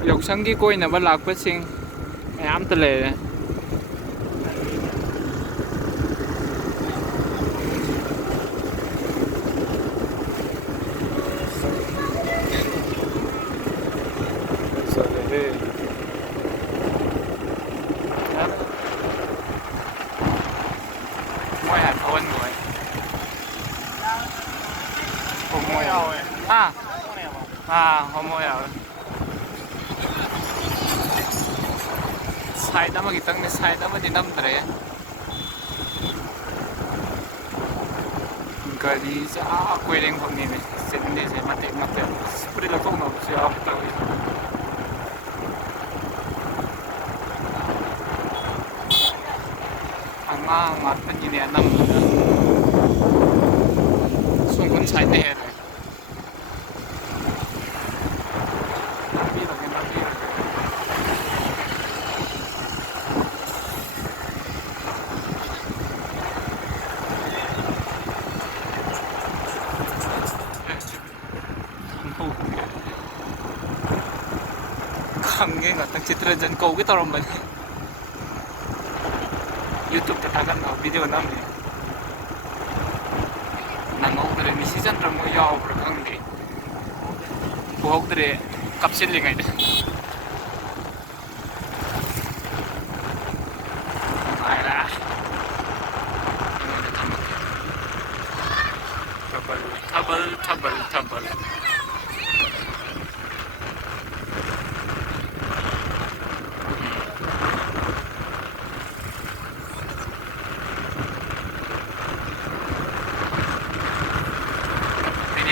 ꯌꯥꯎꯁꯪꯒꯤ ꯀꯣꯏꯅꯕ ꯂꯥꯛꯄꯁꯤꯡ ꯃꯌꯥꯝꯇ ꯂꯩꯔꯦ. Mỗi hạt ôn rồi. Không mua rồi. Không mua rồi. Side ama kitang ni side ama dinam tre. Gari sa koireng phang ni sinde se matek matek. Puri la thong no se ap ta. Ang mat ni ne nam. Sung kun side ne he. Khangge ngatang citra jan kau ke tarom bani YouTube tatagan no video nam ni nangau dre misi jan ramo yaw pro khangge bok dre kapsil lingai de aira tabal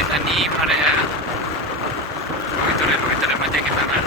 Ani para ya. Loitore mate kita na.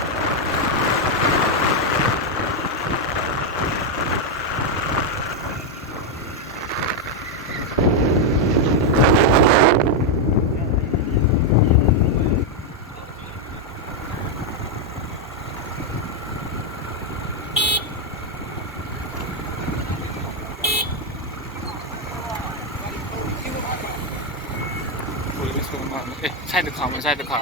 Sai được không?